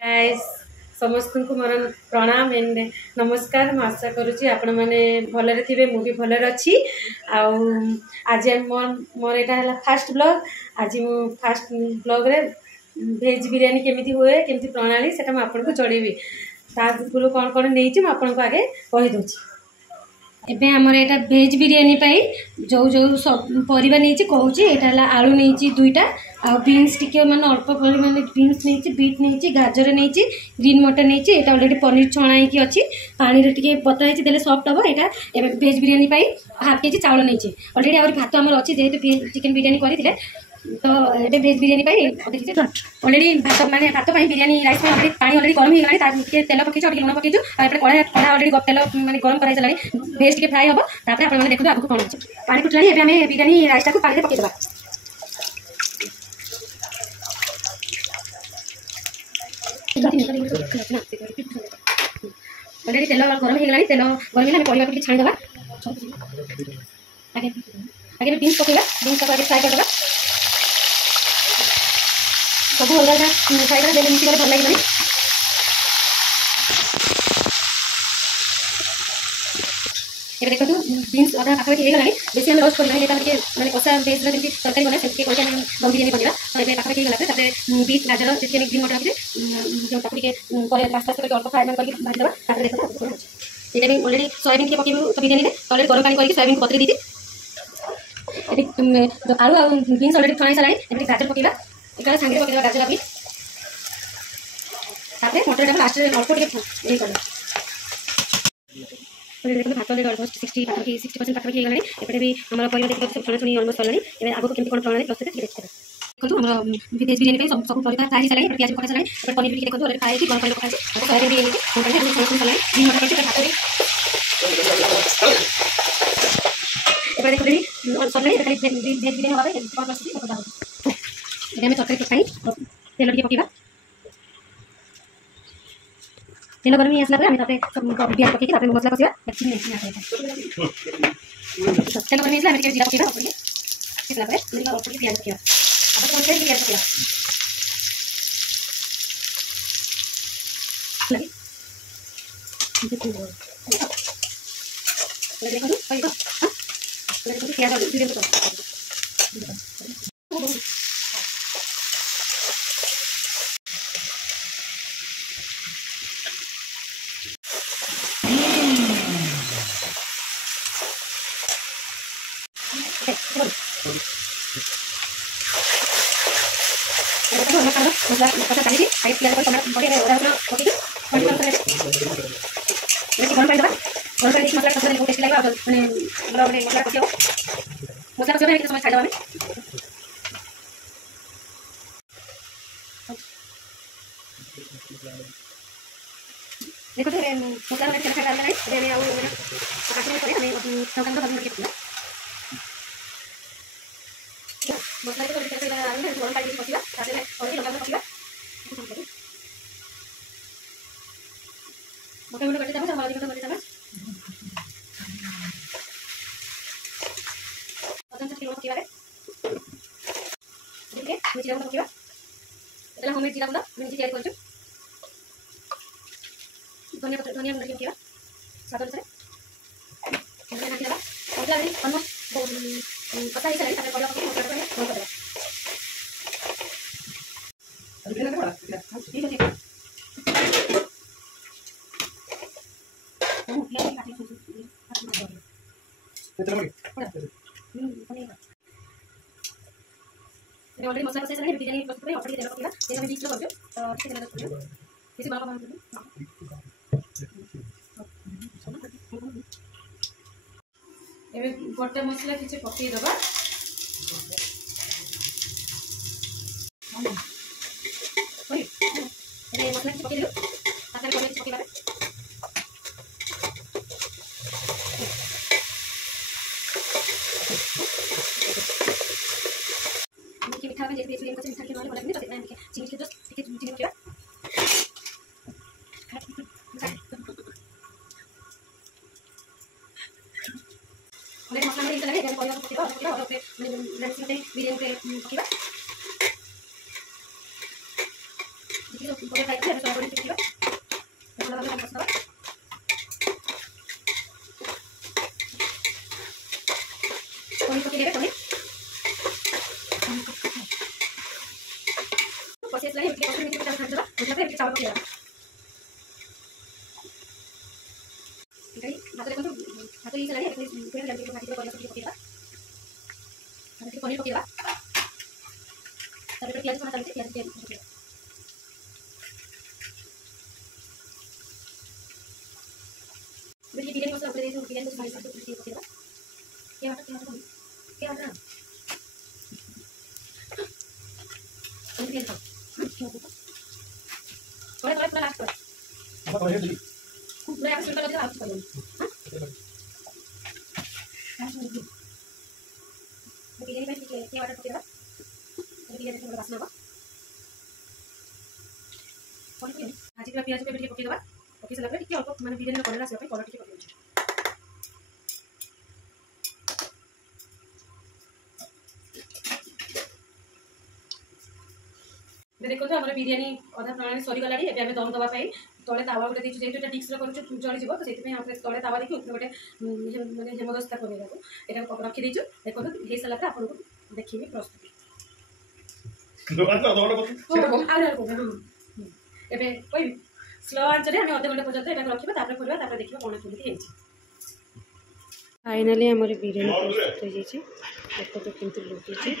Guys समस्त को मोर प्रणाम एंड नमस्कार। मैं आशा करुँची आपण मैंने भलरे थे मुझे भलर अच्छी। आज मोर मोर यहाँ फास्ट ब्लॉग। आज मु फास्ट ब्लॉग रे भेज बिरियानी केमिति हुए केमिति प्रणाली से आपको चढ़ेबी। ता पूर्व कौन कौन नहीं आपको आगे कहीदे। एबे हमर एटा भेज बिरियानी पाई जो जो सब परिबा नहीं कहूँ। यहाँ आलू नहीं दुईटा आ बीन्स टिके माने अल्प परिमाण बीन्स नहीं बीट नहीं गाजर नहीं ग्रीन मटर नहीं यहाँ अलरेडी पनीर छणा ही अच्छी पानी टे बतरा देले सफ्ट हम। यहाँ भेज बिरियानी पाई हाफ केजी चाउल नहीं अलरेडी आ भात आमर अच्छी जेहेतु चिकेन बिरियानी करते तो ये भेज बिरियानी पाई अलरेडी भात माने भात बिरियानी राइस में पानी अलरेडी गरम हो गला तेल पकईचु और लुण पकईचु कड़ा कड़ा अलरेडी तेल माने गरम कराई भेज टे फ्राए हम। तापर आप देखो आगे कौन अच्छे पानी फुटला आम बिरियानी राइस को पानी पकईदे। अलरेडी तेल गरम हो गला तेल गरम है परिवार को छाणीदे। आगे आगे बीन्स पकईवा बीन्स को आगे फ्राए करदे सब अलग फ्राए कर मिसी गले भल लगे। ये देखो बीन्स अधा पाखापाखि हो गला बेसी रोस्ट कर मैंने कषा भेज जमी तरकारी बना से दम बिरियानी बना तो ये पाखापाखि हो गला बीट गाजर चिकेन ग्रीन मटर रखिए जो टे पास्ता करके अल्प फ्राए करके भाजदेवा। देखो ये भी अलरेडी सोयाबीन के पकड़ तो बिरियानी में अलरेडी गरम पानी करके सोयाबीन को बतरी दी। जो आलू और बीन्स अलरेडी छणाई सारा ये गाजर पकईवा एक सांगे पकईदेवा गाजर भी मटर लास्ट अल्प टे कर देखो भात अलमोस्ट 60% पाखापाखि हो गला। एपटे भी आम परिवार देखिए छणा छुणी अलमोस्ट सर आगे केमती कौन प्रणाली प्रस्तुत देखते देखो आम भेज बिरियानी सब सब परिवार फ्राए सारे प्याज पका सारे पनीर भी देखो अलरेडी फ्राए गरम पानी पकाई सोयाबीन बिरियानी छणा छुणी सारे ग्रीन मटर करके भात देखो सर खाली भेज बिरियानी हवा कौन प्रस्तुत आम तरकारी पाई तेल टे पकईवा तेल गरम ही आसला प्याज पकईकि मसला कषा तेल गरम आसला जीरा पकईवा अल्प प्याज पकईवा प्याज पकईवा मसला कषा चली आगे प्याज टमाटर पड़े गरम पानी मसला कषा बहुत टेस्टी लगे मैंने मसला कषा मसला कषा में समय छाड़ा देखो मसला तेल छाड़ा मसला गरम पानी पकईवा लगा पकईवा मोटा मोटा कटे चामच हल्दी कटे चामच लुण पकईवा जीरा गुंड पकईवा एटा होममेड जीरा गुंड निजे तैयारी करछु। धनिया गुंड पकईवा स्वाद अनुसार नाखिदेवा अलमोस्ट कषा ही सारे परिवा पकई बंद करदेवा। ऑलरेडी मसला कषा सारे बिरियानी प्रस्तुत है ऑलरेडी तेल पकईवा तेल में बीच करछु तो ठीक तेल किसी बाबा एबे गोटा मसला किछि पकई दबा मसला किछि पकई देबो तापर पनीर पकईबा मीठा में जैसे मीठा के वाले बोला तो इतना चीनी के जस्ट चीनी पकईबा मसला में इतना है परिवा पकईबा और बिरियानी पे पकईबा बिरयानी मसला ऊपर देते बिरयानी मसाला सब कुछ पकेगा क्या हटा थोड़ा थोड़ा थोड़ा लास्ट पर अब ये दी पूरा ऐसे कर देना आप कर लो हां बिरयानी में क्या वाटर पकेगा बिरयानी में वासना होगा कौन के आज का प्याज पे बिरयानी पकेगा ओके से लगे कि अल्प माने बिरयानी कलर आसे कलर टिके पकेइछ देखो तो हमर बिरयानी आधा प्रणाली सरी गलाडी एबे हम दम दबा पाई तळे तावा गोटे देछु जेतु टिक्स रो करू जळी जिवो तो सेति पे हम तळे तावा देखि ऊपर गोटे माने हेमदस्ता करेगा तो एटा रखि देछु देखो तो हे सला पे आपन को देखिबे प्रस्तुति स्लो आंच अधघंटा को एबे कोई स्लो आंच रे हम अधघंटा पर्यंत एटा रखिबा तापर करबा तापर देखिबा कोन केमि हेछि फाइनली हमर बिरयानी प्रस्तुत हो जेछि देखो तो किंतु लोके छी